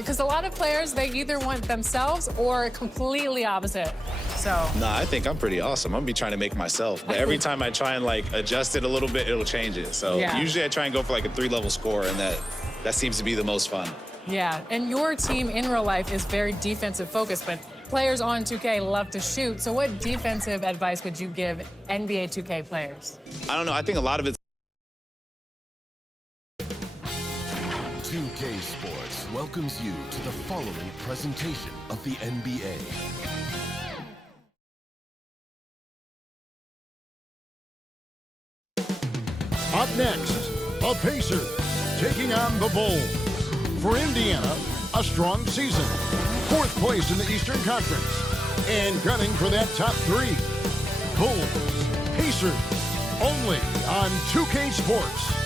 Because a lot of players, they either want themselves or completely opposite. So. Nah, I think I'm pretty awesome. I'm gonna be trying to make myself. But every time I try and like adjust it a little bit, it'll change it. So usually I try and go for like a 3-level score, and that seems to be the most fun. Yeah, and your team in real life is very defensive focused, but players on 2K love to shoot. So what defensive advice would you give NBA 2K players? I don't know. I think a lot of it's 2K Sports welcomes you to the following presentation of the NBA. Up next, the Pacers taking on the Bulls. For Indiana, a strong season. 4th place in the Eastern Conference. And gunning for that top 3. Bulls, Pacers, only on 2K Sports.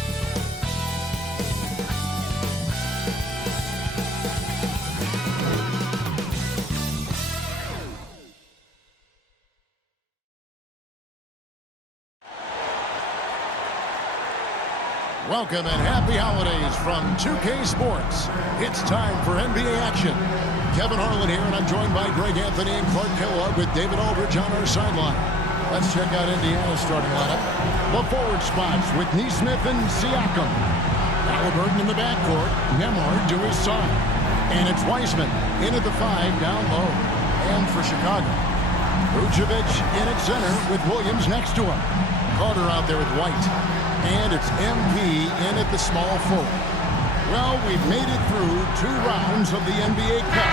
Welcome and happy holidays from 2K Sports. It's time for NBA action. Kevin Harlan here, and I'm joined by Greg Anthony and Clark Kellogg with David Aldridge on our sideline. Let's check out Indiana's starting lineup. The forward spots with Nesmith and Siakam. Halliburton in the backcourt. Nembhard to his side. And it's Wiseman in at the 5 down low. And for Chicago, Vucevic in at center with Williams next to him. Carter out there with White. And it's MP in at the small forward. Well, we've made it through 2 rounds of the NBA Cup.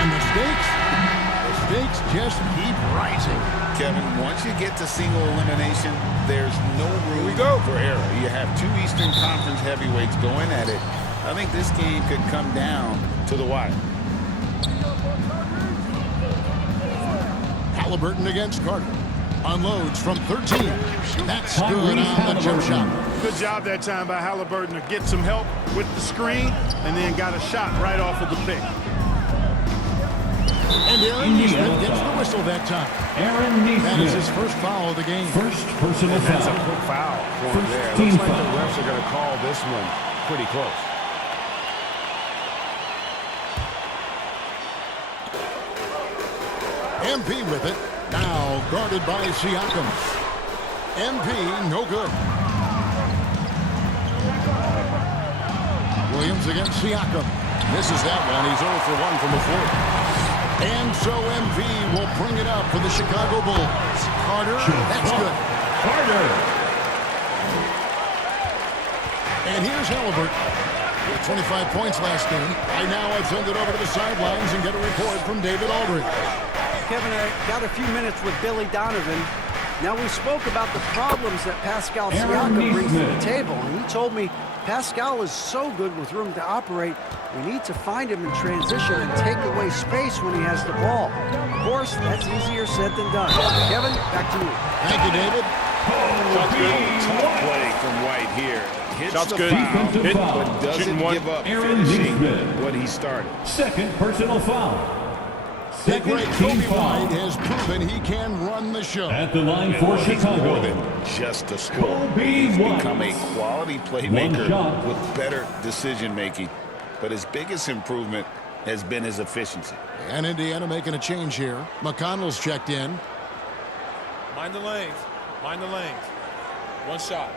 And the stakes just keep rising. Kevin, once you get to single elimination, there's no room for error. You have 2 Eastern Conference heavyweights going at it. I think this game could come down to the wire. Halliburton against Carter. Unloads from 13. That's good on the jump shot. Good job that time by Halliburton to get some help with the screen and then got a shot right off of the pick. And Aaron Nesmith gets the whistle that time. That is his first foul of the game. First personal foul. That's a quick foul for him there. Team Looks like foul. the refs are going to call this one pretty close. MP with it. Now guarded by Siakam. MP, no good. Williams against Siakam. Misses that one. He's 0 for 1 from the floor. And so MP will bring it up for the Chicago Bulls. Carter, that's good. Carter. And here's Halliburton. With 25 points last game. Right now I've send it over to the sidelines and get a report from David Aldridge. Kevin, I got a few minutes with Billy Donovan. Now, we spoke about the problems that Pascal Siakam brings to the table, and he told me Pascal is so good with room to operate, we need to find him in transition and take away space when he has the ball. Of course, that's easier said than done. Kevin, back to you. Thank you, David. Tough play from White here. Hits Shot's the good. foul, but doesn't give up finishing what he started. Second personal foul. The great Kobe White has proven he can run the show. At the line for More Chicago. than just a score. Kobe He's White. become a quality One playmaker shot. with better decision-making. But his biggest improvement has been his efficiency. And Indiana making a change here. McConnell's checked in. Mind the lanes. Mind the lanes. One shot.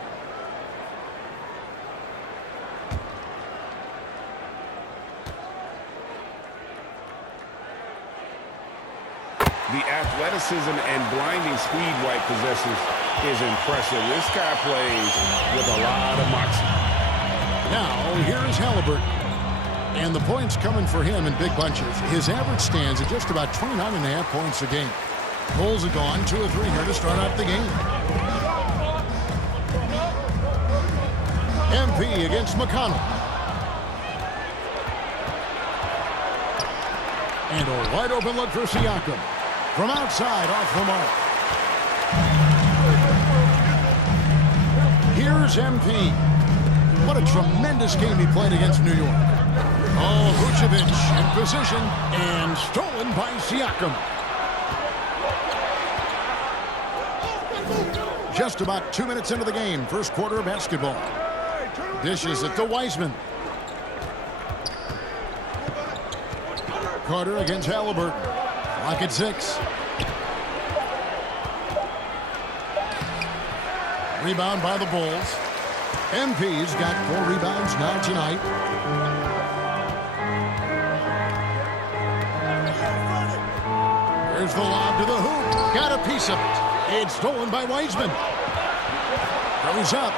The athleticism and blinding speed White possesses is impressive. This guy plays with a lot of moxie. Now, here's Halliburton. And the points coming for him in big bunches. His average stands at just about 29.5 points a game. Bulls are gone 2 of 3 here to start out the game. MP against McConnell. And a wide open look for Siakam. From outside, off the mark. Here's MP. What a tremendous game he played against New York. Oh, Vucevic in position and stolen by Siakam. Just about 2 minutes into the game, first quarter of basketball. Dishes it to Wiseman. Carter against Halliburton. Lock at 6. Rebound by the Bulls. MP's got 4 rebounds now tonight. Here's the lob to the hoop. Got a piece of it. It's stolen by Wiseman. Goes up.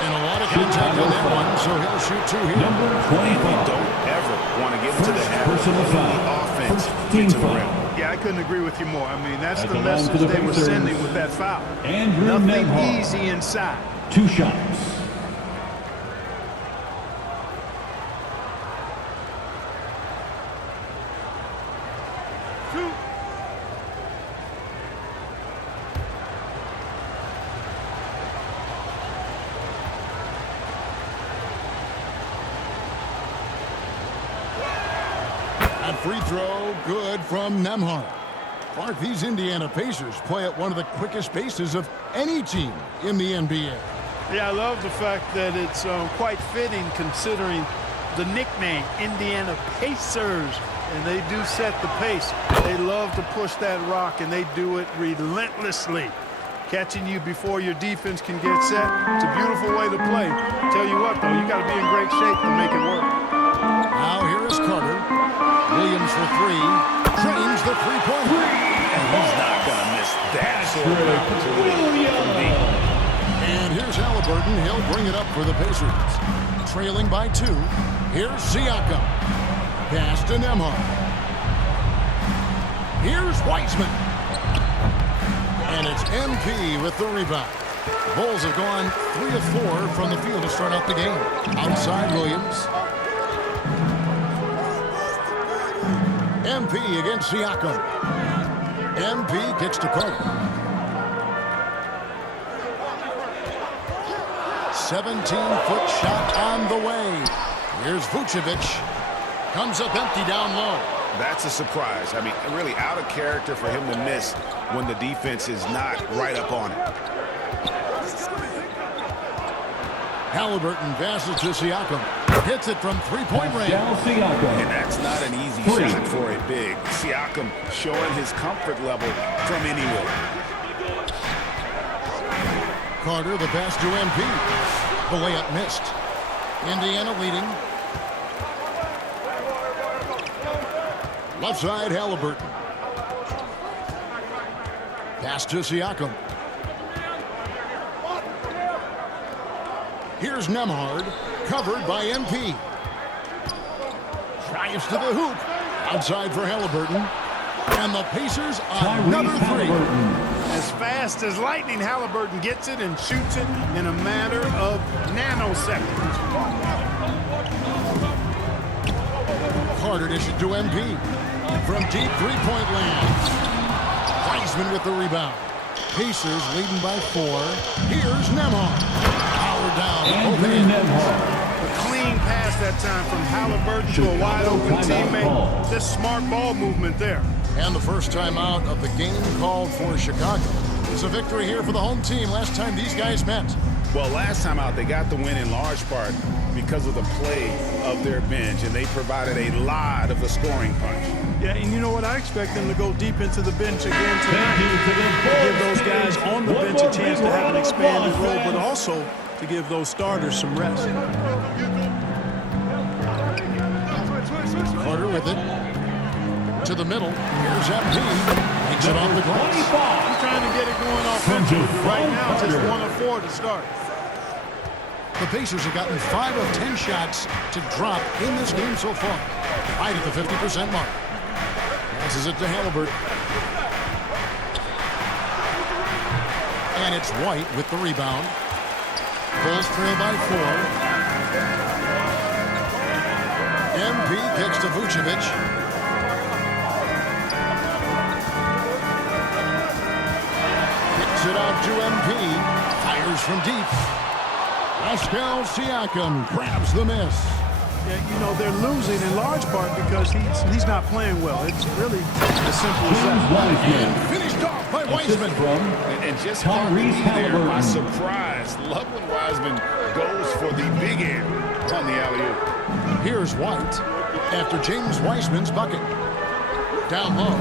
And a lot of contact on that one, so he'll shoot 2 here. Number 25. Don't ever want to get into the habit Personal of foul. the offense Team to the foul. rim. Yeah, I couldn't agree with you more. I mean, that's At the the line message for the they were Pacers, sending with that foul. Andrew Nothing Nembhard. easy inside. 2 shots. Shoot. That free throw, good from Nembhard. Clark, these Indiana Pacers play at one of the quickest paces of any team in the NBA. Yeah, I love the fact that it's quite fitting considering the nickname, Indiana Pacers. And they do set the pace. They love to push that rock, and they do it relentlessly. Catching you before your defense can get set. It's a beautiful way to play. Tell you what, though, you got to be in great shape to make it work. Now here is Carter. Williams for 3. Drains the three-pointer. And he's not going to miss that sort of opportunity from deep. And here's Halliburton. He'll bring it up for the Pacers. Trailing by 2. Here's Siakam. Pass to Nembhard. Here's Wiseman. And it's MP with the rebound. Bulls have gone 3 of 4 from the field to start out the game. Outside Williams. MP against Siakam. MP gets to Carter. 17-foot shot on the way. Here's Vucevic. Comes up empty down low. That's a surprise. I mean, really out of character for him to miss when the defense is not right up on it. Halliburton passes to Siakam. Hits it from three-point range. And that's not an easy shot for a big. Siakam showing his comfort level from anywhere. Carter, the pass to MP. The layup missed. Indiana leading. Left side, Halliburton. Pass to Siakam. Here's Nembhard, covered by MP. Drives to the hoop. Outside for Halliburton. And the Pacers on another 3. As fast as lightning, Halliburton gets it and shoots it in a matter of nanoseconds. Carter dishes to MP. From deep three-point land. Wiseman with the rebound. Pacers leading by 4. Here's Nembhard. Power down. A clean pass that time from Halliburton to a wide-open teammate. This smart ball movement there. And the first time out of the game called for Chicago. It's a victory here for the home team. Last time these guys met. Well, last time out, they got the win in large part because of the play of their bench, and they provided a lot of the scoring punch. Yeah, and you know what? I expect them to go deep into the bench again tonight. To give those guys on the bench a chance to have an expanded role, but also to give those starters some rest. Carter with it. To the middle. Here's MP. Takes it off the glass. I'm trying to get it going offensively. Right now, just 1 of 4 to start. The Pacers have gotten 5 of 10 shots to drop in this game so far. Right at the 50% mark. Passes it to Halliburton. And it's White with the rebound. Bulls trail by 4. MP kicks to Vucevic. Kicks it out to MP. Fires from deep. Pascal Siakam grabs the miss. Yeah, you know, they're losing in large part because he's not playing well. It's really as simple as that. And finished off by Wiseman. And just hard to be there by surprise. Love when Wiseman goes for the big end on the alley-oop. Here's White after James Wiseman's bucket. Down low.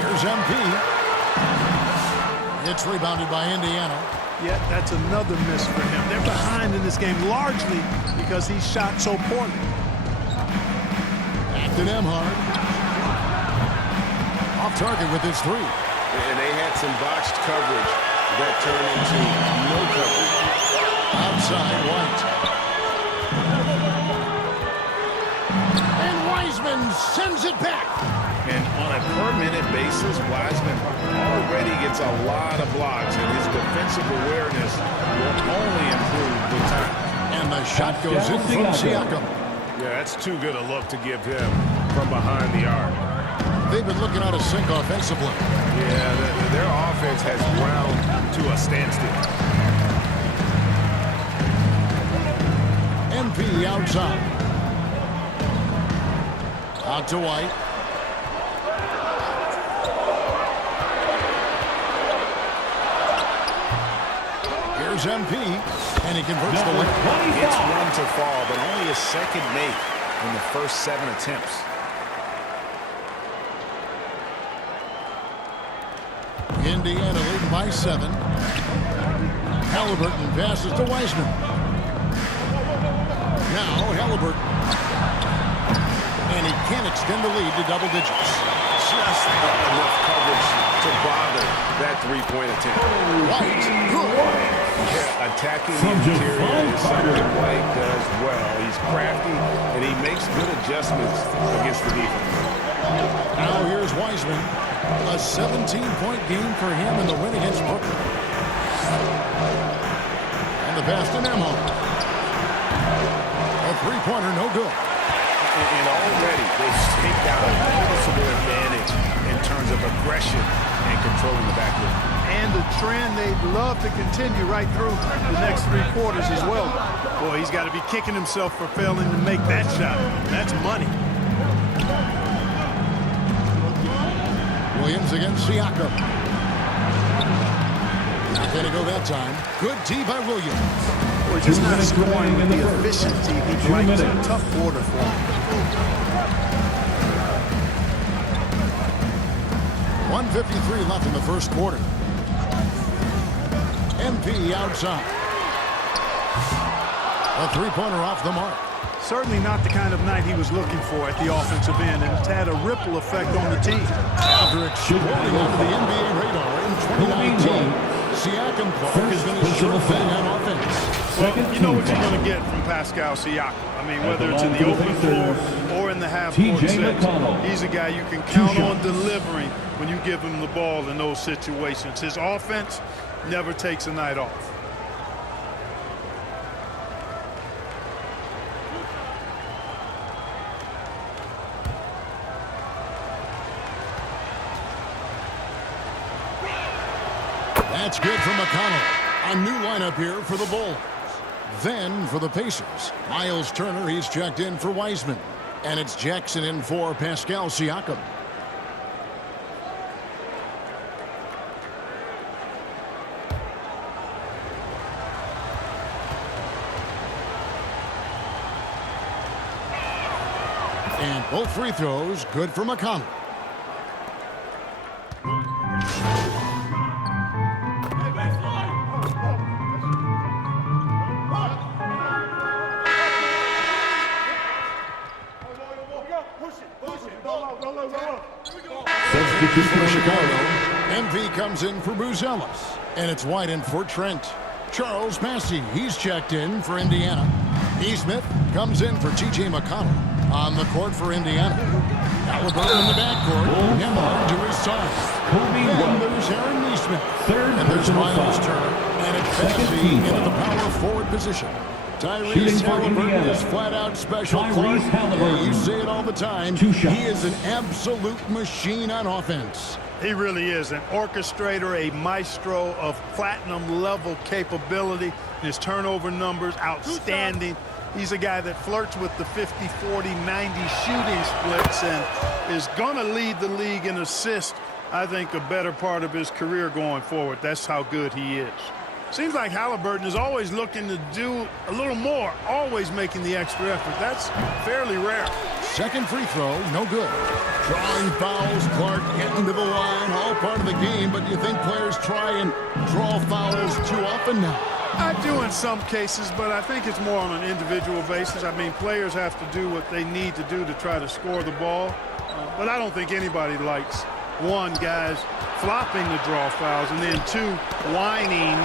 Here's MP. It's rebounded by Indiana. Yeah, that's another miss for him. They're behind in this game largely because he shot so poorly. Back to Nemhard. Off target with his three. And they had some botched coverage that turned into no coverage. Outside White. And Wiseman sends it back. And on a per-minute basis, Wiseman already gets a lot of blocks, and his defensive awareness will only improve with time. And the shot goes in from Siakam. Yeah, that's too good a look to give him from behind the arc. They've been looking out of sync offensively. Yeah, their offense has ground to a standstill. MP outside. Out to White. Here's MP, and he converts the layup. It's one to fall, but only a second make in the first 7 attempts. Indiana leading by 7. Halliburton passes to Wiseman. Now Halliburton. And he can't extend the lead to double digits. Just enough coverage to bother that three-point attempt. White, good. Yeah, attacking the interior is something White does well. He's crafty, and he makes good adjustments against the defense. Now here's Wiseman. A 17-point game for him in the win against Brooklyn. And the pass to Nemhard. A three-pointer, no good. And already they've staked out a noticeable advantage in terms of aggression and controlling the backcourt. And the trend they'd love to continue right through the next 3 quarters as well. Boy, he's got to be kicking himself for failing to make that shot. That's money. Williams against Siakam. Not going to go that time. Good tee by Williams. Boy, just not scoring with the efficiency he'd like to. Tough quarter for him. 1:53 left in the first quarter. MP outside. A three-pointer off the mark. Certainly not the kind of night he was looking for at the offensive end, and it's had a ripple effect on the team. After exploding onto the NBA radar in 2019, Siakam has been a sure thing on offense. Well, you know what you're going to get from Pascal Siakam. I mean, whether it's in the open floor or in the half-court set, he's a guy you can count on delivering when you give him the ball in those situations. His offense never takes a night off. That's good from McConnell. A new lineup here for the Bulls. Then for the Pacers, Miles Turner, he's checked in for Wiseman. And it's Jackson in for Pascal Siakam. And both free throws good for McConnell. For Chicago, MV comes in for Buzelis, and it's White in for Trent. Charles Massey, he's checked in for Indiana. Smith comes in for T.J. McConnell on the court for Indiana. Halliburton in the backcourt, Nemhard to his side. And there's Aaron Nesmith. And there's Miles Turner, and it's Massey into the power forward position. Tyrese Halliburton is flat-out special. Yeah, you say it all the time. He is an absolute machine on offense. He really is an orchestrator, a maestro of platinum-level capability. His turnover numbers, outstanding. He's a guy that flirts with the 50, 40, 90 shooting splits and is going to lead the league in assists, I think, a better part of his career going forward. That's how good he is. Seems like Halliburton is always looking to do a little more, always making the extra effort. That's fairly rare. Second free throw, no good. Drawing fouls, Clark getting to the line, all part of the game, but do you think players try and draw fouls too often now? I do in some cases, but I think it's more on an individual basis. I mean, players have to do what they need to do to try to score the ball, but I don't think anybody likes, one, guys flopping to draw fouls, and then two, whining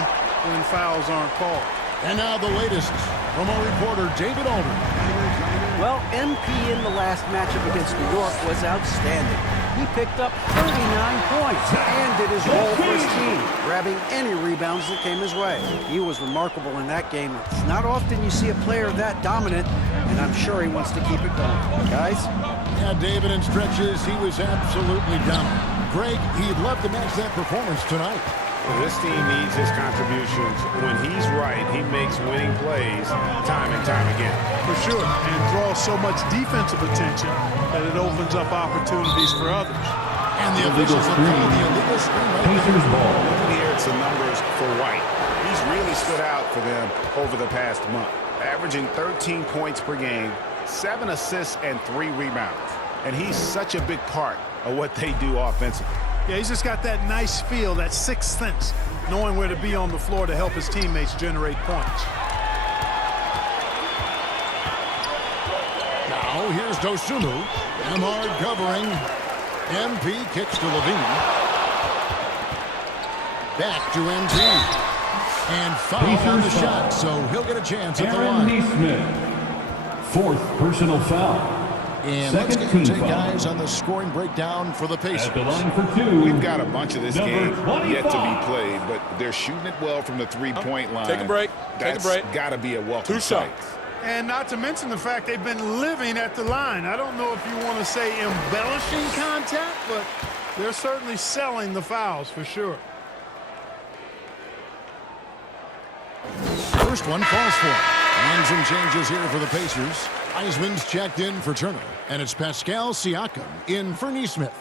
when fouls aren't called. And now the latest from our reporter, David Aldridge. Well, MP in the last matchup against New York was outstanding. He picked up 39 points and did his role for his team, grabbing any rebounds that came his way. He was remarkable in that game. It's not often you see a player that dominant, and I'm sure he wants to keep it going. Guys? Yeah, David, in stretches, he was absolutely dominant. Greg, he'd love to match that performance tonight. This team needs his contributions. When he's right, he makes winning plays time and time again. For sure, and draws so much defensive attention that it opens up opportunities for others. And the officials have called the illegal screen right Pacers ball. Looking here at some numbers for White. He's really stood out for them over the past month, averaging 13 points per game, 7 assists, and 3 rebounds. And he's such a big part of what they do offensively. Yeah, he's just got that nice feel, that sixth sense, knowing where to be on the floor to help his teammates generate points. Now here's Dosunmu. Amhard covering. MP kicks to Levine. Back to MP. And foul on the shot, so he'll get a chance at the line. Nesmith, fourth personal foul. And let's get your take, guys, on the scoring breakdown for the Pacers. At the line for two. We've got a bunch of this game 25. yet to be played, but they're shooting it well from the three-point line. Take a break. That's got to be a welcome 2 sight. shots. And not to mention the fact they've been living at the line. I don't know if you want to say embellishing contact, but they're certainly selling the fouls for sure. First one falls for him. And some changes here for the Pacers. Eisman's checked in for Turner. And it's Pascal Siakam in for Nesmith.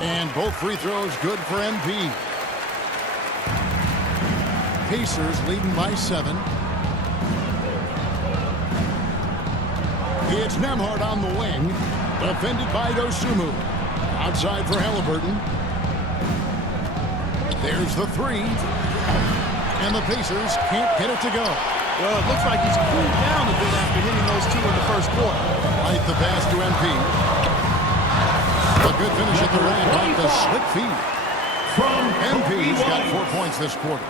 And both free throws good for MP. Pacers leading by 7. It's Nembhard on the wing. Defended by Dosunmu. Outside for Halliburton. There's the 3. And the Pacers can't get it to go. Well, it looks like he's cooled down a bit after hitting those 2 in the first quarter. Right the pass to MP. A good finish at the rack off the slick feed. MP's got 4 points this quarter.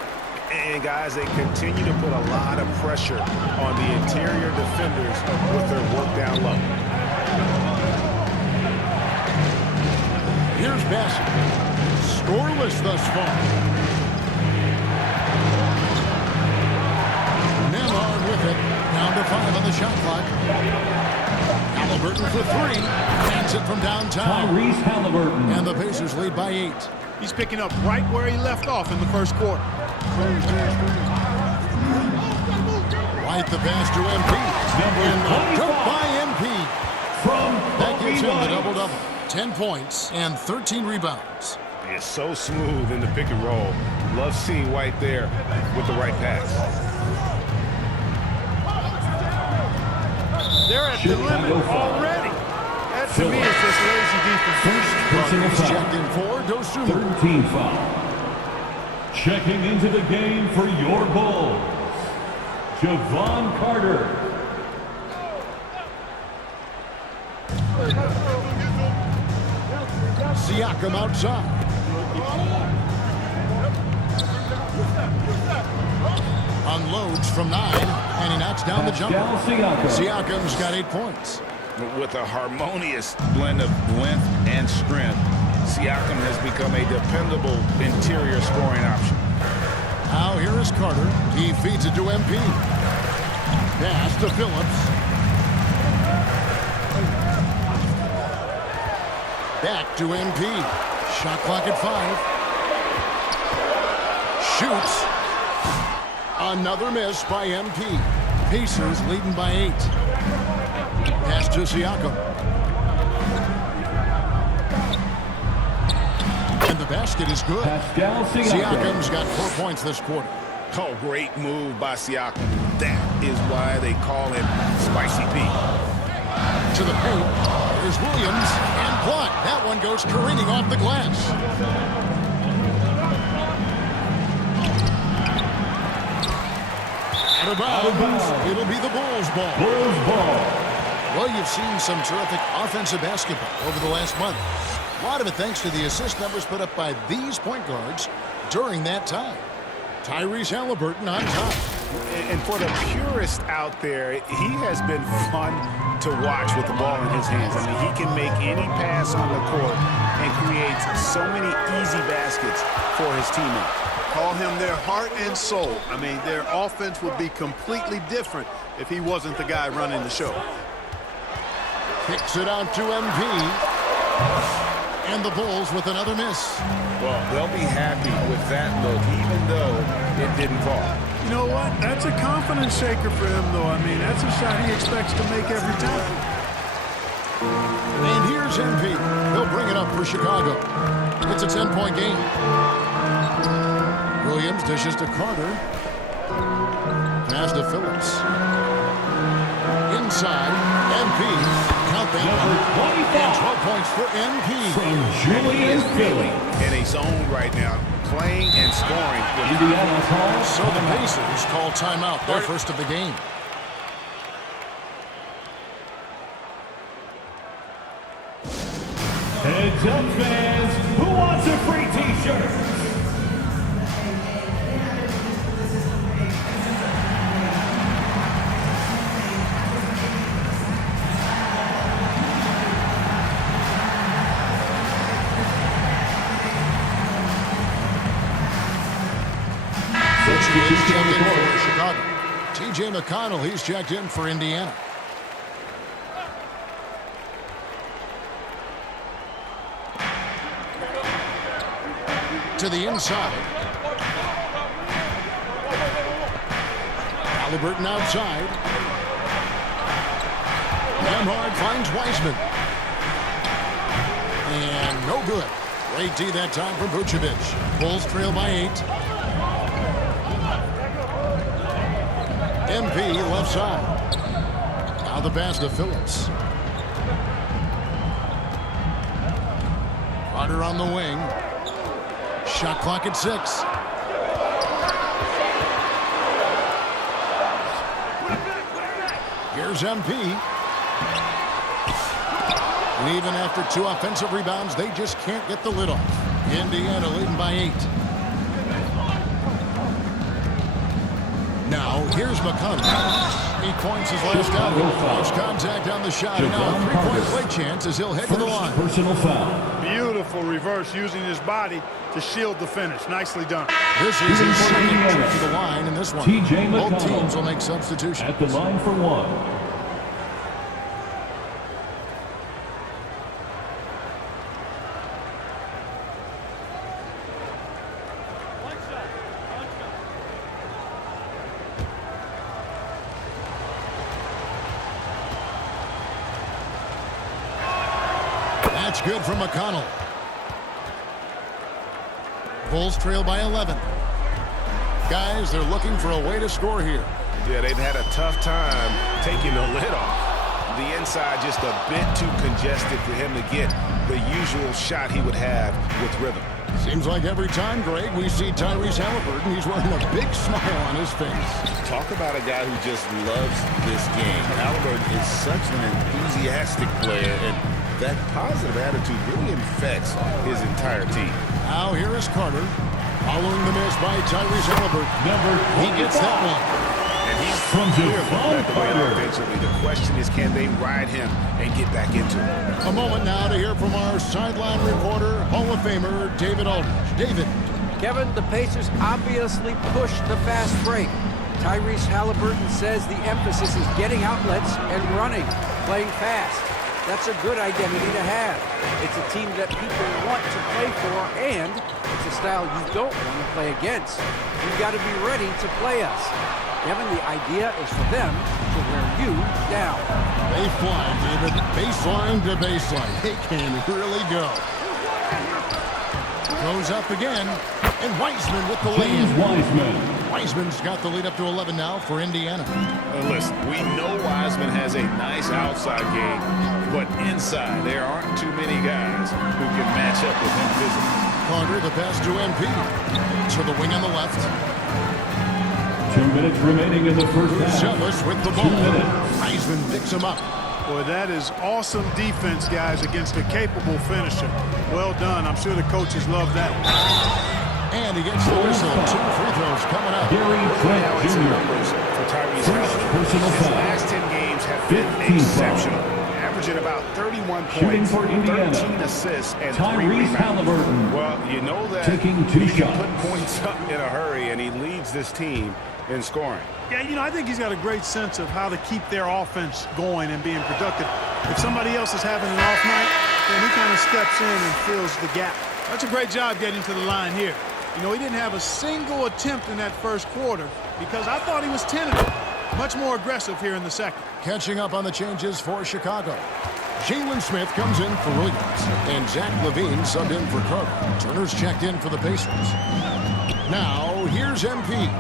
And, guys, they continue to put a lot of pressure on the interior defenders with their work down low. Here's Bassett. Scoreless thus far. Nembhard with it. Down to 5 on the shot clock. Halliburton for 3. Hands it from downtown. Tyrese Halliburton. And the Pacers lead by 8. He's picking up right where he left off in the first quarter. Right the pass to MP. And dunked by MP. That gives him the double-double. 10 points and 13 rebounds. It's so smooth in the pick and roll. Love seeing White there with the right pass. They're at the limit already. That to me is just lazy defense. First personal Checked in for Dosunmu. 13 foul. Checking into the game for your Bulls, Javon Carter. Siakam outside. Unloads from 9, and he knocks down the jumper. Siakam's got 8 points. With a harmonious blend of length and strength, Siakam has become a dependable interior scoring option. Now here is Carter. He feeds it to MP. Pass to Phillips. Back to MP. Shot clock at 5. Shoots. Another miss by MP. Pacers leading by 8. Pass to Siakam. And the basket is good. Siakam's got 4 points this quarter. Oh, great move by Siakam. That is why they call him Spicy Pete. To the paint. There's Williams and blocked. That one goes careening off the glass. Out of bounds. It'll be the Bulls ball. Well, you've seen some terrific offensive basketball over the last month. A lot of it thanks to the assist numbers put up by these point guards during that time. Tyrese Halliburton on top. And for the purists out there, he has been fun to watch with the ball in his hands. I mean, he can make any pass on the court and creates so many easy baskets for his teammates. Call him their heart and soul. I mean, their offense would be completely different if he wasn't the guy running the show. Kicks it out to MP. And the Bulls with another miss. Well, they'll be happy with that look, even though it didn't fall. You know what? That's a confidence shaker for him, though. I mean, that's a shot he expects to make every time. And here's MP. He'll bring it up for Chicago. It's a 10-point game. Williams dishes to Carter. Pass to Phillips. Inside, MP. Count that. And 12 points for MP. From Julian Philly. In a zone right now, playing and scoring. Indiana calls. So the Pacers call timeout, their first of the game. Heads up, fans. Who wants a free t-shirt? Chicago. T.J. McConnell, he's checked in for Indiana. To the inside. Halliburton outside. Nemhard finds Weissman. And no good. Great D that time from Vucevic. Bulls trail by 8. MP left side. Now the pass to Phillips. Carter on the wing. Shot clock at 6. Here's MP. And even after 2 offensive rebounds, they just can't get the lid off. Indiana leading by 8. Now, here's McConnell. 8 points his last outing. Close contact on the shot. And now a 3-point play chance as he'll head to the line. Personal foul. Beautiful reverse using his body to shield the finish. Nicely done. This is his second trip to the line in this one. T.J. Both McConnell teams will make substitutions. at the line for 1. That's good from McConnell. Bulls trail by 11. Guys, they're looking for a way to score here. Yeah, they've had a tough time taking the lid off. The inside just a bit too congested for him to get the usual shot he would have with rhythm. Seems like every time, Greg, we see Tyrese Halliburton, he's wearing a big smile on his face. Talk about a guy who just loves this game. Halliburton is such an enthusiastic player, and that positive attitude really infects his entire team. Now here is Carter. Following the miss by Tyrese Halliburton. He gets that one. And he's From clearly the way offensively. The question is, can they ride him and get back into it? A moment now to hear from our sideline reporter, Hall of Famer David Aldridge. David. Kevin, the Pacers obviously pushed the fast break. Tyrese Halliburton says the emphasis is getting outlets and running, playing fast. That's a good identity to have. It's a team that people want to play for, and it's a style you don't want to play against. You've got to be ready to play us. Kevin, the idea is for them to wear you down. They fly, David. Baseline to baseline. They can really go. Goes up again, and Wiseman with the lead. Wiseman's got the lead up to 11 now for Indiana. Listen, we know Wiseman has a nice outside game, but inside there aren't too many guys who can match up with him physically. Carter, the pass to MP. To the wing on the left. 2 minutes remaining in the first half. Zealous with the ball. Wiseman picks him up. Boy, that is awesome defense, guys, against a capable finisher. Well done. I'm sure the coaches love that. And he gets the whistle. 2 free throws coming up. Gary Trent Jr. Numbers for Tyrese personal His foul. last 10 games have been exceptional. Averaging about 31 Shooting points, for Indiana. 13 assists, and 3 Tyrese rebounds. Halliburton. Well, you know that taking 2 he shots. can put points up in a hurry, and he leads this team in scoring. Yeah, you know, I think he's got a great sense of how to keep their offense going and being productive. If somebody else is having an off night, then he kind of steps in and fills the gap. That's a great job getting to the line here. You know, he didn't have a single attempt in that first quarter because I thought he was tentative. Much more aggressive here in the second. Catching up on the changes for Chicago. Jalen Smith comes in for Williams, and Zach LaVine subbed in for Carter. Turner's checked in for the Pacers. Now, here's MP.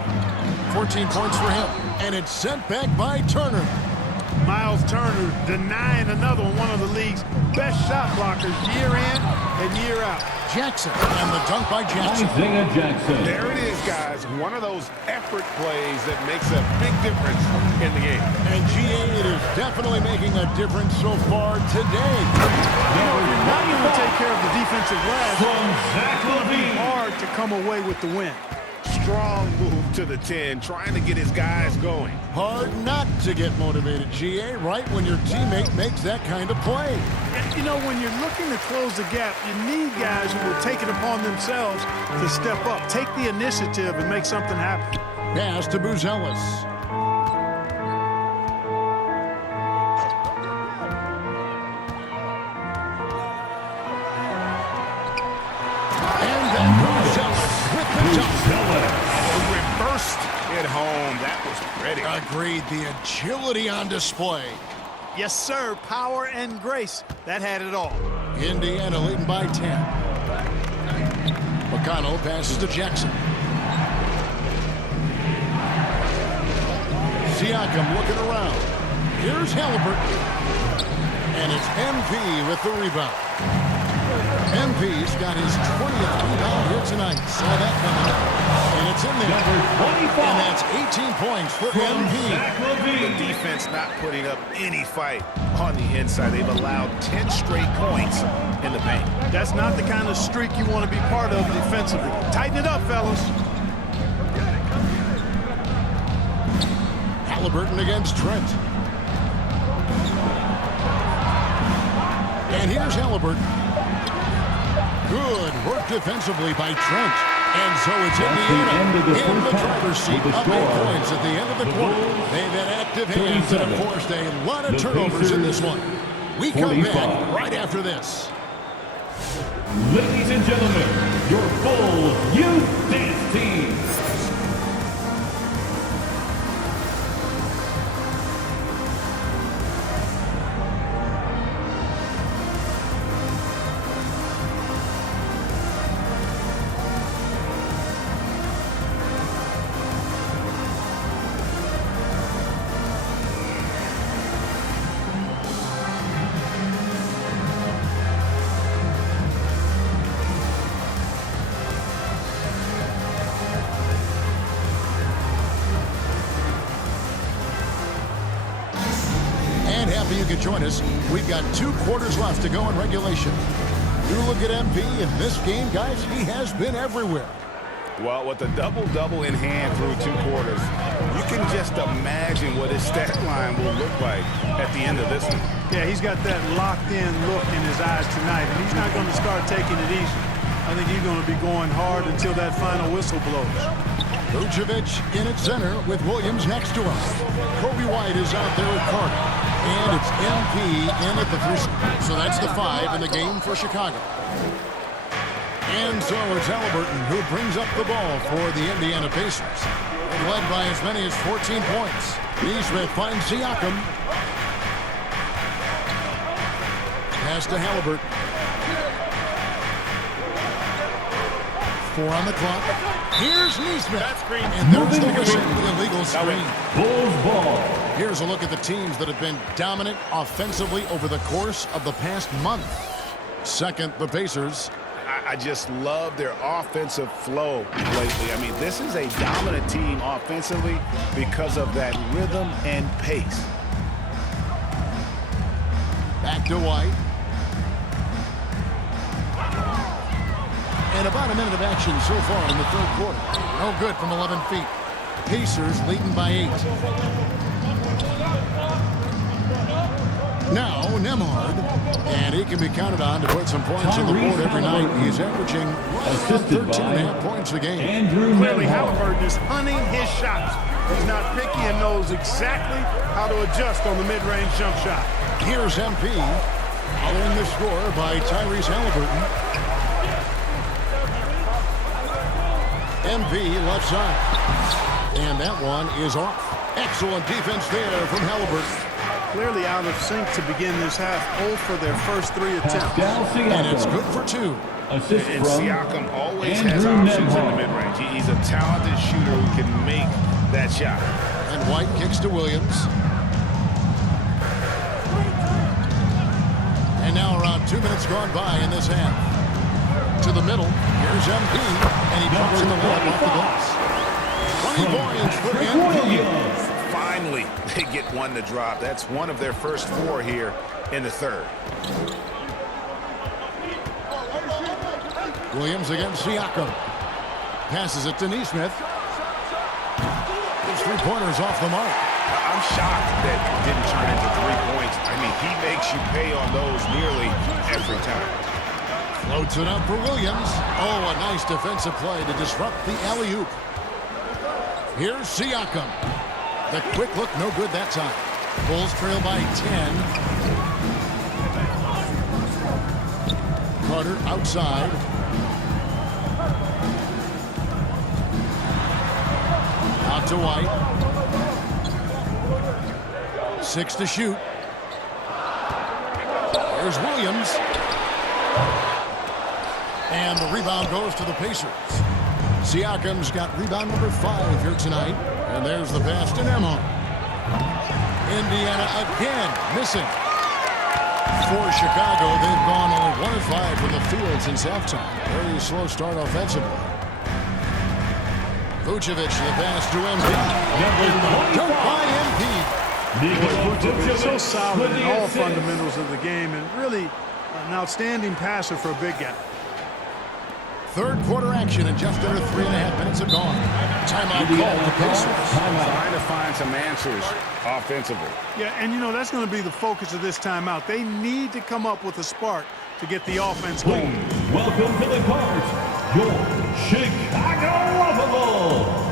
14 points for him, and it's sent back by Turner. Miles Turner denying another one of the league's best shot blockers year in and year out. Jackson, and the dunk by Jackson. Isaiah Jackson. There it is, guys. One of those effort plays that makes a big difference in the game. And GA, it is definitely making a difference so far today. You know, if you're not going to take care of the defensive glass, From Zach LaVine. it's hard to come away with the win. Strong move to the 10, trying to get his guys going. Hard not to get motivated, GA, right when your teammate makes that kind of play. You know, when you're looking to close the gap, you need guys who will take it upon themselves to step up, take the initiative, and make something happen. Pass to Buzelis. And then Buzelis with the jump. Reversed at home. That was pretty. Agreed. The agility on display. Yes, sir. Power and grace. That had it all. Indiana leading by 10. McConnell passes to Jackson. Siakam looking around. Here's Halliburton. And it's MP with the rebound. MP's got his 20th rebound here tonight. Saw that coming. And it's in there. Number 25. And that's 18 points for MP. The defense not putting up any fight on the inside. They've allowed 10 straight points in the paint. That's not the kind of streak you want to be part of defensively. Tighten it up, fellas. Halliburton against Trent. And here's Halliburton. Good work defensively by Trent. And so it's Indiana in the driver's seat, up 8 points at the end of the quarter. They've had active hands and have forced a lot of turnovers in this one. We come back right after this. Ladies and gentlemen, your Bulls Youth Dance Team. You can join us. We've got 2 quarters left to go in regulation. You look at MP in this game, guys, he has been everywhere. Well, with a double-double in hand through 2 quarters, you can just imagine what his stat line will look like at the end of this one. Yeah, he's got that locked-in look in his eyes tonight, and he's not going to start taking it easy. I think he's going to be going hard until that final whistle blows. Vucevic in at center with Williams next to him. Kobe White is out there with Carter. And it's MP in at the 3. So that's the 5 in the game for Chicago. And so it's Halliburton who brings up the ball for the Indiana Pacers. They've led by as many as 14 points. Nesmith finds Siakam. Pass to Halliburton. 4 on the clock. Here's Nesmith. And there's the whistle, illegal screen. Bulls ball. Here's a look at the teams that have been dominant offensively over the course of the past month. Second, the Pacers. I just love their offensive flow lately. I mean, this is a dominant team offensively because of that rhythm and pace. Back to White. And about a minute of action so far in the third quarter. No good from 11 feet. Pacers leading by 8. Now, Nemhard. And he can be counted on to put some points on the board every night. He's averaging 13.5 points a game. Clearly, Halliburton is hunting his shots. He's not picky and knows exactly how to adjust on the mid-range jump shot. Here's MP. Following the score by Tyrese Halliburton. MP left side. And that one is off. Excellent defense there from Halliburton. Clearly out of sync to begin this half. 0 for their first 3 attempts. And it's good for 2. And Siakam always has options in the mid-range. He's a talented shooter who can make that shot. And White kicks to Williams. And now around 2 minutes gone by in this half. To the middle. Here's MP. And he drops in the layup off the glass. 20 points for MP. Finally, they get one to drop. That's one of their first 4 here in the third. Williams against Siakam. Passes it to Nesmith. His 3-pointers off the mark. I'm shocked that it didn't turn into 3 points. I mean, he makes you pay on those nearly every time. Floats it up for Williams. Oh, a nice defensive play to disrupt the alley-oop. Here's Siakam. The quick look, no good that time. Bulls trail by 10. Carter outside. Out to White. 6 to shoot. Here's Williams. And the rebound goes to the Pacers. Siakam's got rebound number 5 here tonight. And there's the pass to Nemo. Indiana again missing. For Chicago, they've gone only 1 of 5 from the field since halftime. Very slow start offensively. Vucevic, the pass to MP. Dunk by MP. Vucevic so solid in all fundamentals of the game and really an outstanding passer for a big guy. Third quarter action and just under 3.5 minutes have gone. Timeout called the Pacers. Trying to find some answers offensively. Yeah, and you know, that's going to be the focus of this timeout. They need to come up with a spark to get the offense going. Welcome to the court, your Chicago Bulls.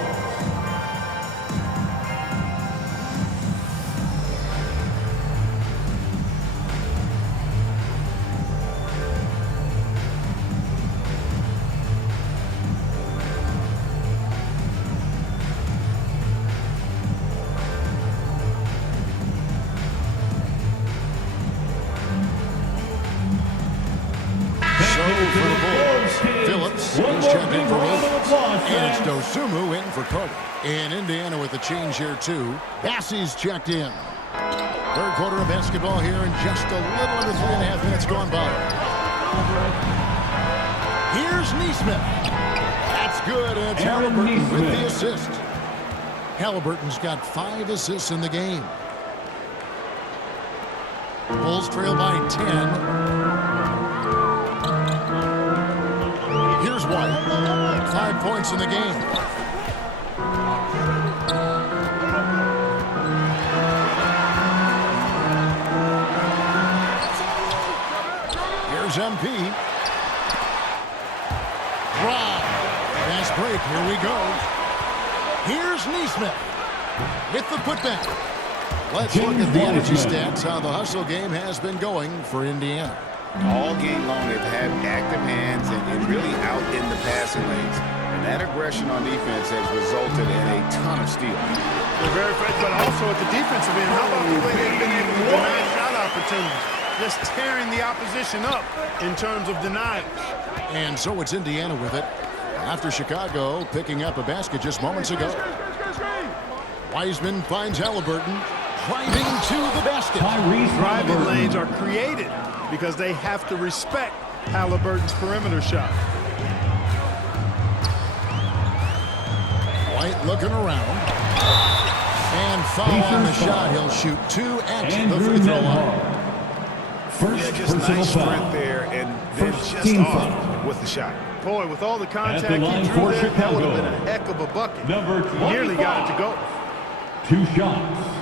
Dosumu in for Carter. And Indiana with the change here, too. Bassey's checked in. Third quarter of basketball here and just a little under 3.5 minutes gone by. Here's Nesmith. That's good. And it's Halliburton with the assist. Halliburton's got 5 assists in the game. Bulls trail by 10. Here's White. 5 points in the game. Here's MP. Rob. Fast break. Here we go. Here's Nesmith with the putback. Let's look at the energy stats, how the hustle game has been going for Indiana. All game long, they've had active hands and really out in the passing lanes. And that aggression on defense has resulted in a ton of steals. They're very fast, but also at the defensive end, how about the way they've been able to deny shot opportunities? Just tearing the opposition up in terms of denials. And so it's Indiana with it. After Chicago picking up a basket just moments ago. Wiseman finds Halliburton driving to the basket. Driving lanes are created because they have to respect Halliburton's perimeter shot. White looking around. And foul on the shot. He'll shoot 2 at the free throw line. Just nice sprint there and then just off with the shot. Boy, with all the contact he drew there, that would have been a heck of a bucket. Nearly got it to go. 2 shots.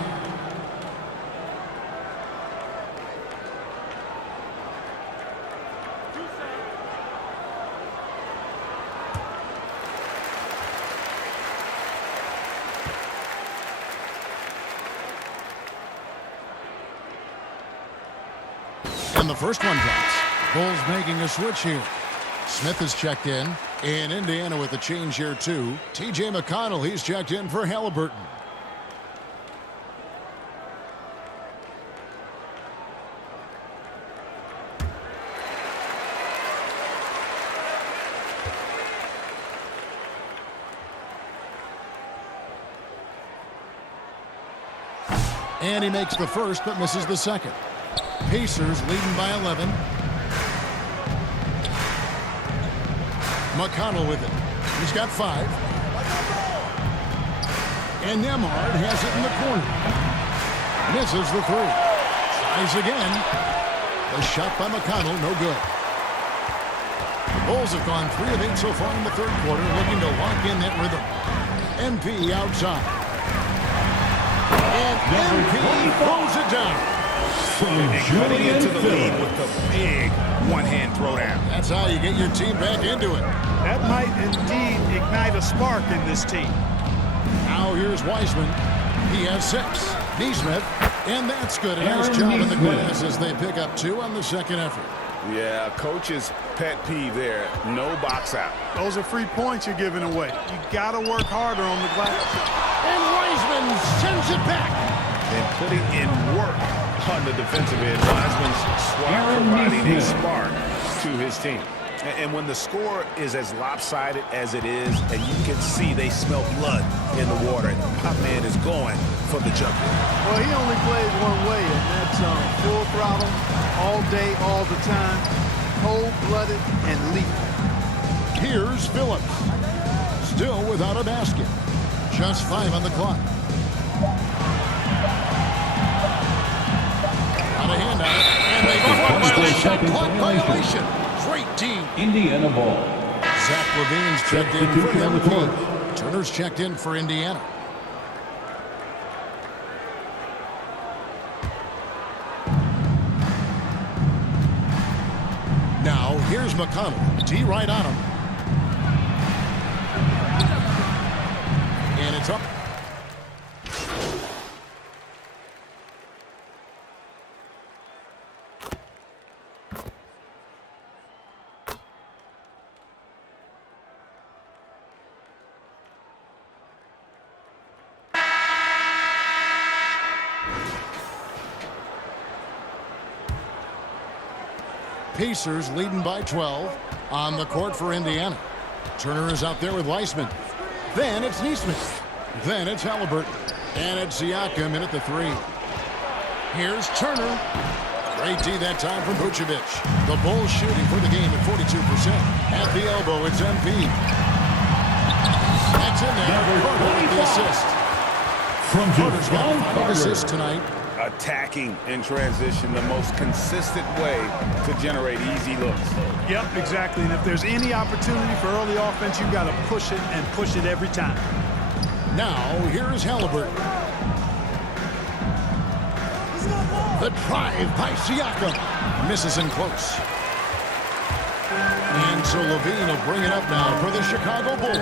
And the first one drops. Bulls making a switch here. Smith is checked in. And Indiana with a change here, too. T.J. McConnell, he's checked in for Halliburton. And he makes the first, but misses the second. Pacers leading by 11. McConnell with it. He's got 5. And Nembhard has it in the corner. Misses the 3. Tries again. The shot by McConnell, no good. The Bulls have gone 3 of 8 so far in the third quarter, looking to lock in that rhythm. MP outside. And MP throws it down. Cutting into the lead with the big one-hand throwdown. That's how you get your team back into it. That might indeed ignite a spark in this team. Now here's Wiseman. He has 6. Neesmith. And that's good. A nice job in the glass as they pick up 2 on the second effort. Yeah, coach's pet peeve there. No box out. Those are free points you're giving away. You got to work harder on the glass. And Wiseman sends it back. And putting in work on the defensive end. Wiseman's swat providing a spark to his team. And when the score is as lopsided as it is, and you can see they smell blood in the water, Pop Man is going for the jumper. Well, he only plays one way, and that's full throttle, all day, all the time, cold-blooded and lethal. Here's Phillips. Still without a basket. Just 5 on the clock. Got a hand on it, and they go for a shot clock violation. Great team. Indiana ball. Zach LaVine's checked in for MP. Turner's checked in for Indiana. Now, here's McConnell. D right on him. And it's up. Pacers leading by 12 on the court for Indiana. Turner is out there with Weissman. Then it's Neesmith. Then it's Halliburton. And it's Siakam in at the 3. Here's Turner. Great D that time from Vucevic. The Bulls shooting for the game at 42%. At the elbow, it's MP. That's in there. Carter with the assist. From Carter's got 5 assists tonight. Attacking in transition, the most consistent way to generate easy looks. Yep, exactly. And if there's any opportunity for early offense, you've got to push it and push it every time. Now, here is Halliburton. The drive by Siakam. Misses in close. And so LaVine will bring it up now for the Chicago Bulls.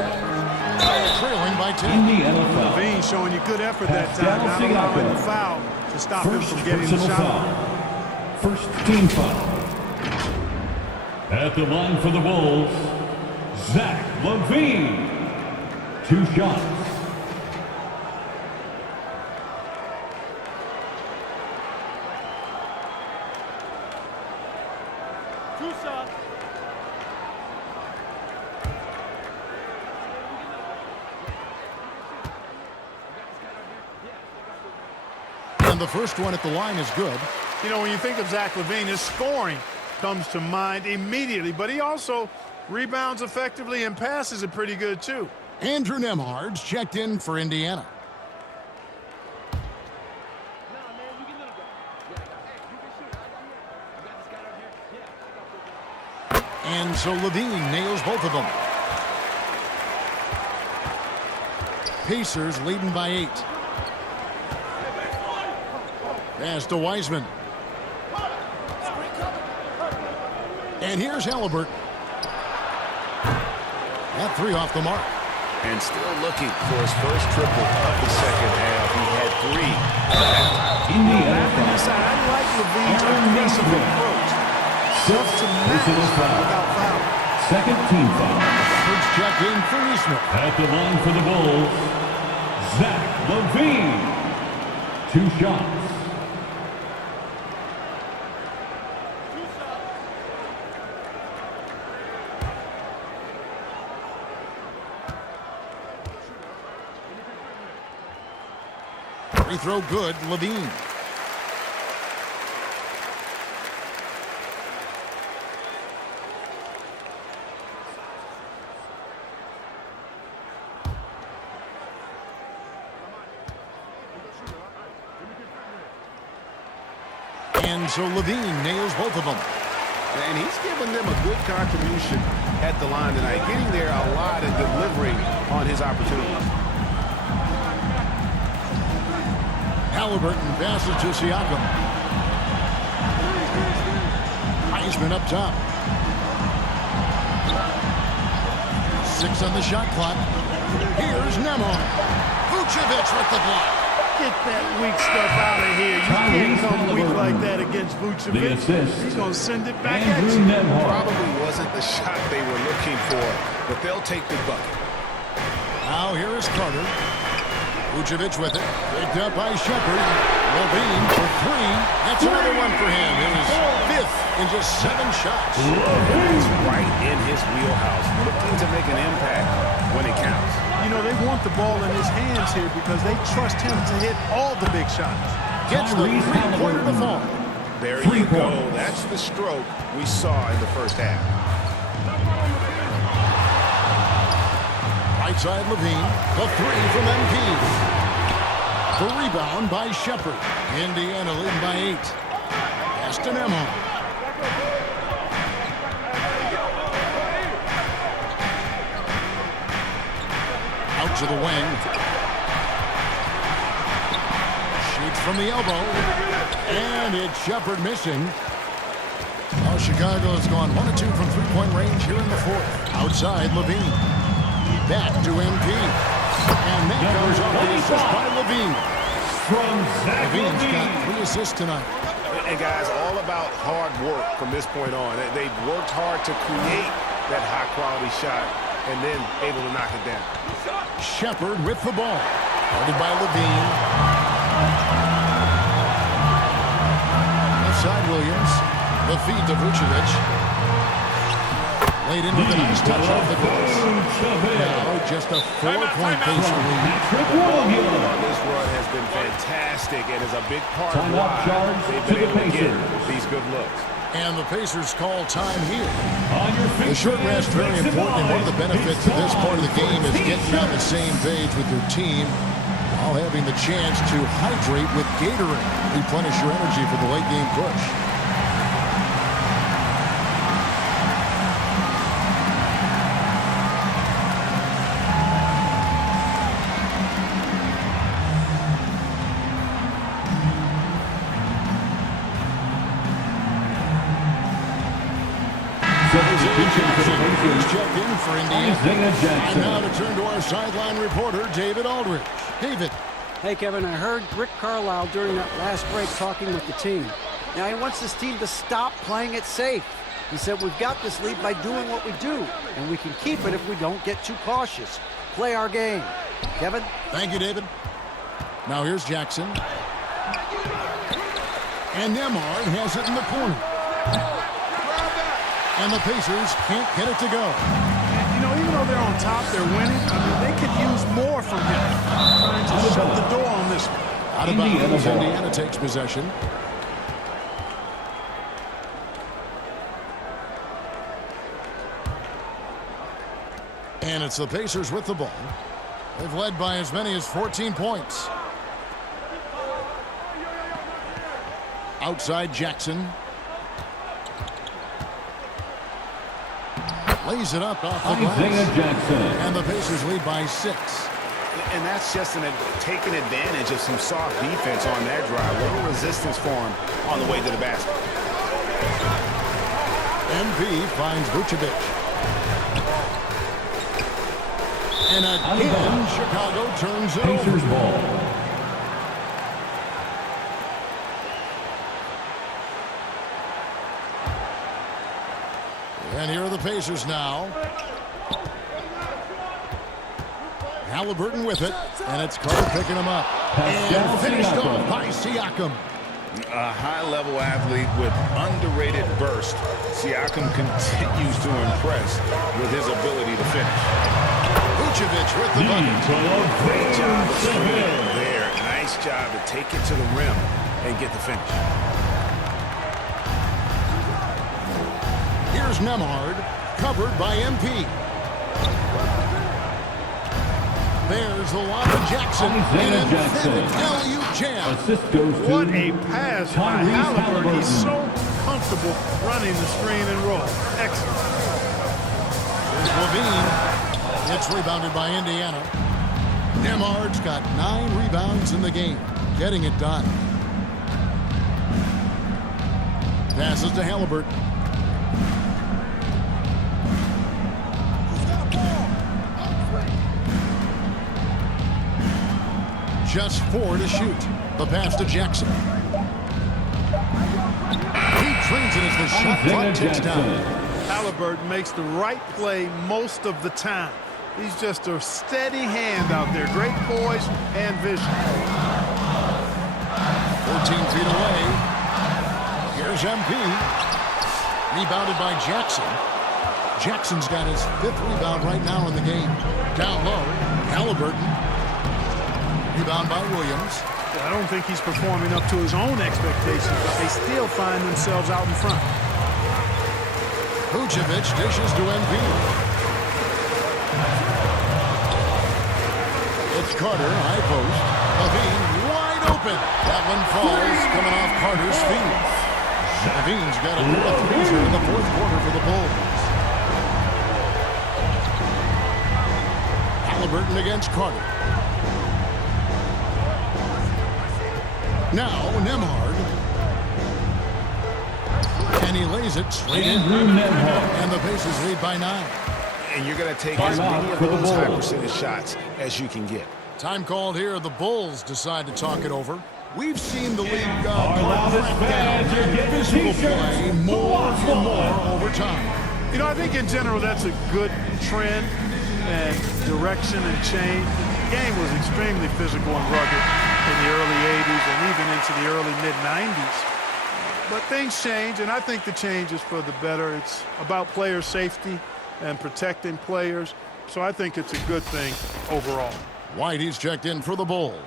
Trailing by 10. Indiana foul. LaVine showing you good effort that time, not allowing the foul. to stop him First from getting the personal shot. foul. First team foul. At the line for the Bulls, Zach LaVine. 2 shots. And the first one at the line is good. You know, when you think of Zach LaVine, his scoring comes to mind immediately, but he also rebounds effectively and passes it pretty good, too. Andrew Nembhard's checked in for Indiana. And so LaVine nails both of them. Pacers leading by 8. Pass to Wiseman. And here's Halliburton. That 3 off the mark. And still looking for his first triple of the second half. He had 3. Indiana I like LaVine's aggressive approach. Tough to match without foul. Second team foul. First check in for Eastman. At the line for the Bulls, Zach LaVine. 2 shots. Free throw good, LaVine. And so LaVine nails both of them. And he's given them a good contribution at the line tonight, getting there a lot and delivering on his opportunities. Halliburton passes to Siakam. Wiseman up top. 6 on the shot clock. Here's Nembhard. Vucevic with the block. Get that weak stuff out of here. You can't come weak like that against Vucevic. He's going to send it back at you. Probably wasn't the shot they were looking for, but they'll take the bucket. Now here is Carter. Vucevic with it. Picked up by Shepard. LaVine for 3. That's another one for him. His 5th in just 7 shots. He's right in his wheelhouse, looking to make an impact when it counts. You know, they want the ball in his hands here because they trust him to hit all the big shots. Gets the 3-pointer to fall. There you go. That's the stroke we saw in the first half. Right side LaVine. The 3 from MP. The rebound by Shepard. Indiana leading by 8. Pass to Nembhard. Out to the wing. Shoots from the elbow. And it's Shepard missing. Now Chicago has gone 1 of 2 from 3-point range here in the 4th. Outside LaVine. Back to MP. And that goes off the assist by LaVine. LaVine's got 3 assists tonight. And guys, all about hard work from this point on. They've worked hard to create that high-quality shot and then able to knock it down. Shepard with the ball. Guarded by LaVine. Left side Williams. The feed to Vucevic. Laid in with a nice touch off the glass. Now just a 4-point Pacer lead. This run has been fantastic and is a big part of why they've been able to get these good looks. And the Pacers call time here. The short rest very important, and one of the benefits of this part of the game is getting on the same page with your team while having the chance to hydrate with Gatorade. Replenish your energy for the late game push. Checked in for Indiana. And now to turn to our sideline reporter, David Aldridge. David. Hey, Kevin, I heard Rick Carlisle during that last break talking with the team. Now, he wants this team to stop playing it safe. He said, we've got this lead by doing what we do, and we can keep it if we don't get too cautious. Play our game. Kevin? Thank you, David. Now here's Jackson. And Nemhard has it in the corner. And the Pacers can't get it to go. And, you know, even though they're on top, they're winning. I mean, they could use more from him. Trying to shut the door on this one. Out of bounds, Indiana takes possession. And it's the Pacers with the ball. They've led by as many as 14 points. Outside Jackson. Lays it up off the glass. Jackson. And the Pacers lead by 6. And that's just taking advantage of some soft defense on that drive. Little resistance for him on the way to the basket. MP finds Vucevic. And again, Chicago turns it over. Pacers ball. And here are the Pacers now. Halliburton with it, and it's Carter picking him up. And finished off by Siakam. A high-level athlete with underrated burst. Siakam continues to impress with his ability to finish. Vucevic with the bucket. Great job of swinging there. Nice job to take it to the rim and get the finish. Here's Nemhard, covered by MP. There's the lob to Jackson. An emphatic alley-oop jam. Assist goes to What a pass by Halliburton. He's so comfortable running the screen and roll. Excellent. Here's Levine. It's rebounded by Indiana. Nemhard's got 9 rebounds in the game. Getting it done. Passes to Halliburton. Just 4 to shoot. The pass to Jackson. He trains it as the shot clock ticks down. Halliburton makes the right play most of the time. He's just a steady hand out there. Great poise and vision. 14 feet away. Here's MP. Rebounded by Jackson. Jackson's got his 5th rebound right now in the game. Down low, Halliburton. Rebound by Williams. I don't think he's performing up to his own expectations, but they still find themselves out in front. Vucevic dishes to MP. It's Carter, high post. Levine wide open. That one falls, coming off Carter's feet. Levine's got a 3-pointer in the 4th quarter for the Bulls. Halliburton against Carter. Now, Nemhard. And he lays it straight in. And the Pacers lead by 9. And you're going to take as many of those high percentage shots as you can get. Time called here. The Bulls decide to talk it over. We've seen the league crack down on physical play more and more over time. You know, I think in general that's a good trend and direction and change. The game was extremely physical and rugged in the early 80s and even into the early mid-90s. But things change, and I think the change is for the better. It's about player safety and protecting players. So I think it's a good thing overall. Whitey's checked in for the Bulls.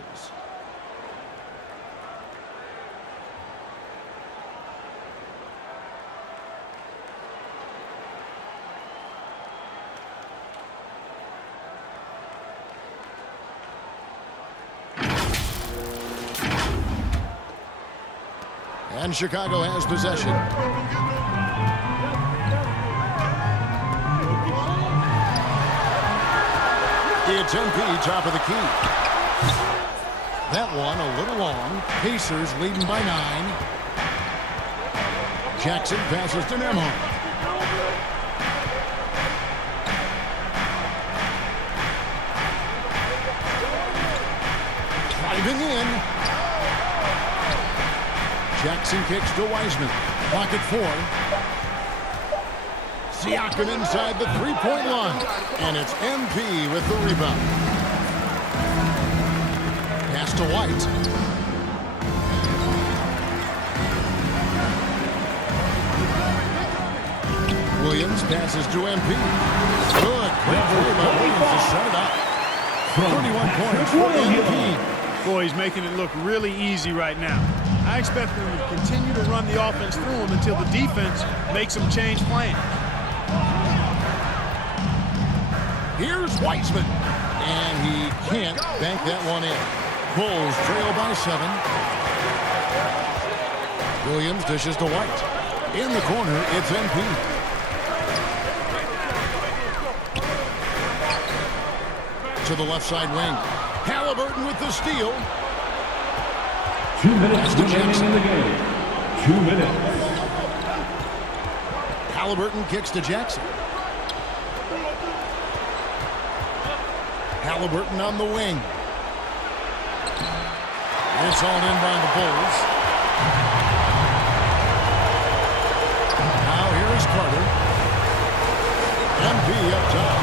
And Chicago has possession. It's MP, top of the key. That one a little long. Pacers leading by 9. Jackson passes to Nemhard. Jackson kicks to Wiseman. Pocket 4. Siakam inside the three-point line. And it's MP with the rebound. Pass to White. Williams passes to MP. Good. Great play by Williams to set it up. 31 points for MP. Boy, he's making it look really easy right now. I expect them to continue to run the offense through him until the defense makes him change plans. Here's Wiseman. And he can't bank that one in. Bulls trail by 7. Williams dishes to White. In the corner, it's MP. To the left side wing. Halliburton with the steal. 2 minutes remaining in the game. 2 minutes. Halliburton kicks to Jackson. Halliburton on the wing. It's all in by the Bulls. Now here is Carter. MP up top.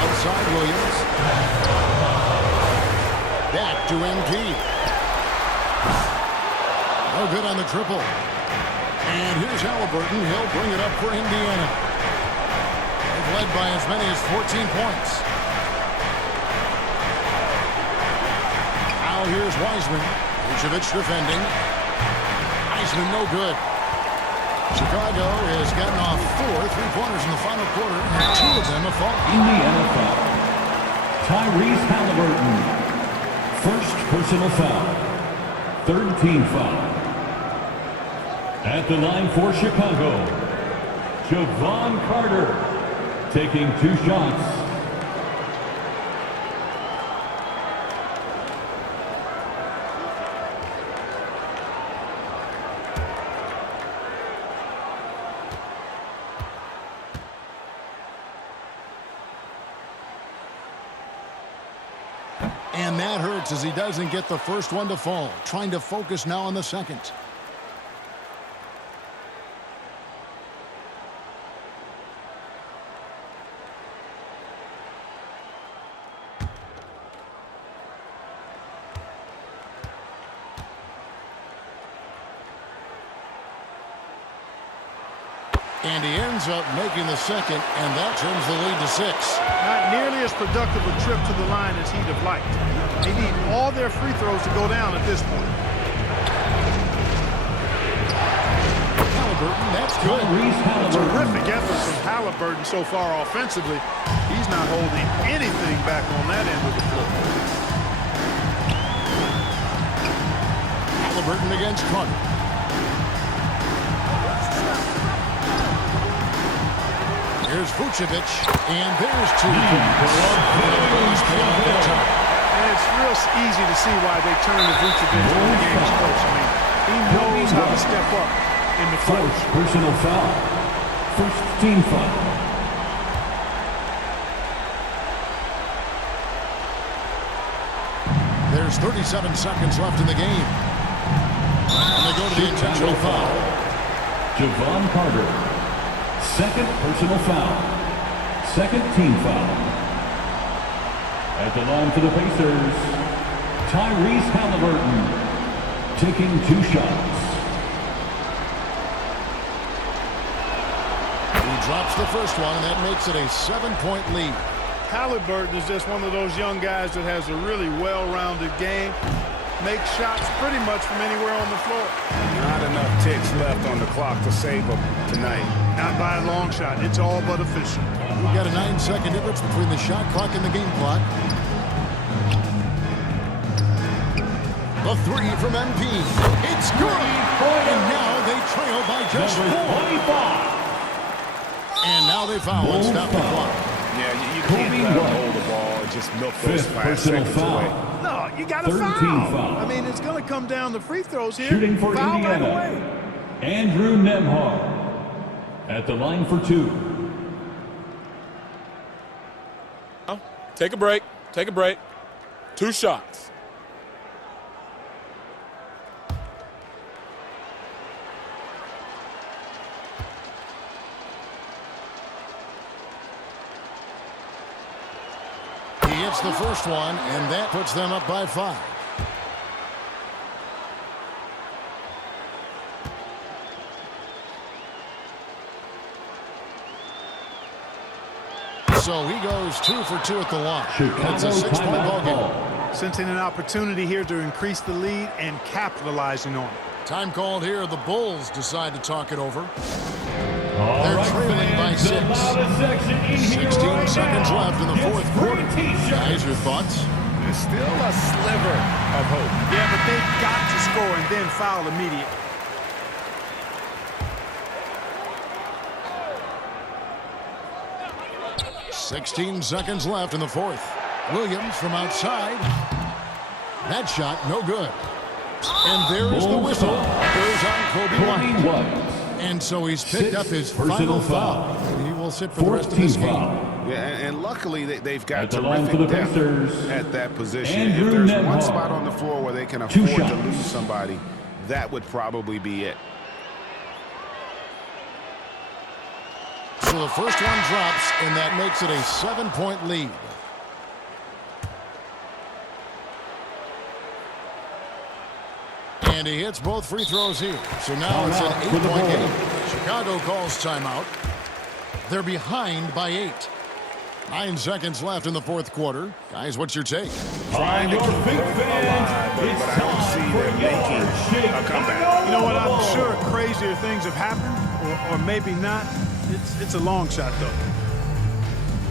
Outside Williams. Back to MP. No good on the triple. And here's Halliburton. He'll bring it up for Indiana. They've led by as many as 14 points. Now here's Wiseman. Vucevic defending. Wiseman no good. Chicago has gotten off 4 three-pointers in the final quarter, and 2 of them have fallen. Indiana foul. Tyrese Halliburton. First personal foul. Third team foul. At the line for Chicago, Javon Carter taking 2 shots. And that hurts as he doesn't get the first one to fall. Trying to focus now on the second. And he ends up making the second, and that turns the lead to 6. Not nearly as productive a trip to the line as he'd have liked. They need all their free throws to go down at this point. Halliburton, that's good. Terrific effort from Halliburton so far offensively. He's not holding anything back on that end of the floor. Halliburton against Carter. Here's Vucevic, and there's 2. And it's real easy to see why they turn to Vucevic when the game is close. I mean, he knows how to step up in the First clutch. personal foul. First team foul. There's 37 seconds left in the game. And they go to the intentional foul. Javon Carter. Second personal foul. Second team foul. At the line for the Pacers, Tyrese Halliburton taking 2 shots. He drops the first one, and that makes it a 7-point lead. Halliburton is just one of those young guys that has a really well-rounded game. Makes shots pretty much from anywhere on the floor. Not enough ticks left on the clock to save him tonight. Not by a long shot. It's all but official. We've got a 9-second difference between the shot clock and the game clock. The 3 from MP. It's good. And now they trail by just 4. 25. And now they foul and stop the clock. Yeah, you can't let him hold the ball and just milk those last seconds away. No, you got to foul. I mean, it's going to come down to free throws here. Shooting for foul Indiana. right away. Andrew Nembhard at the line for 2. Take a break. Take a break. 2 shots. hits the first one, and that puts them up by 5. So he goes 2 for 2 at the line. It's a 6-point ball game. Sensing an opportunity here to increase the lead and capitalizing on it. Time called here. The Bulls decide to talk it over. They're trailing by 6. 16 seconds left in the fourth quarter. Guys, your thoughts? There's still a sliver of hope. Yeah, but they've got to score and then foul immediately. $16 seconds left in the fourth. Williams from outside. That shot, no good. And there is the whistle. Goes on Kobe White. And so he's picked up his final foul. He will sit for the rest of this game. Yeah, and luckily they've got terrific depth at that position. If there's one spot on the floor where they can afford to lose somebody, that would probably be it. So the first one drops, and that makes it a 7-point lead. And he hits both free throws here. So now it's an 8-point game. Chicago calls timeout. They're behind by 8. 9 seconds left in the fourth quarter. Guys, what's your take? Trying to keep them alive, but I don't see them making a comeback. You know what? I'm sure crazier things have happened, or maybe not. It's a long shot, though.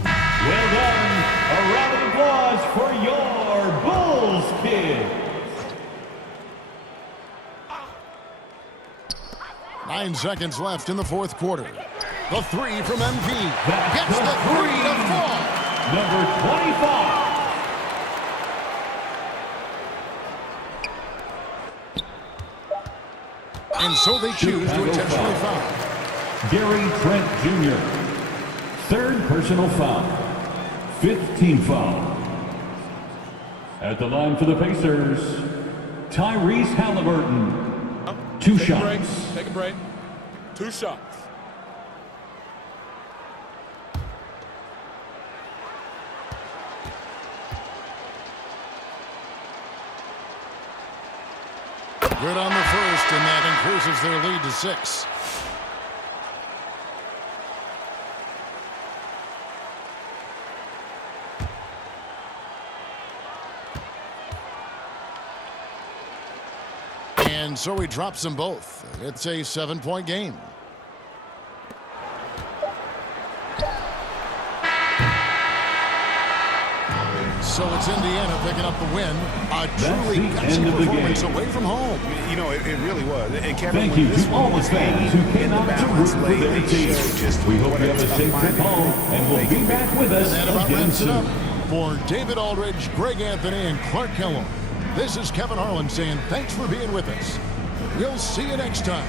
Well done. A round of applause for your Bulls kids. 9 seconds left in the fourth quarter. The 3 from MP. Gets the 3 to fall. Number 25. And so they choose to intentionally foul. Gary Trent Jr. Third personal foul. 5th team foul. At the line for the Pacers, Tyrese Halliburton. 2 shots. Take a break. 2 shots. Good on the first, and that increases their lead to 6. And so he drops them both. It's a 7-point game. So it's Indiana picking up the win. A truly gutsy performance away from home. You know, it really was. And Kevin, Thank you to all the fans who came out to root for their team. We hope you have a safe trip home, and we'll be back with us again soon. For David Aldridge, Greg Anthony, and Clark Kellogg, this is Kevin Harlan saying thanks for being with us. We'll see you next time.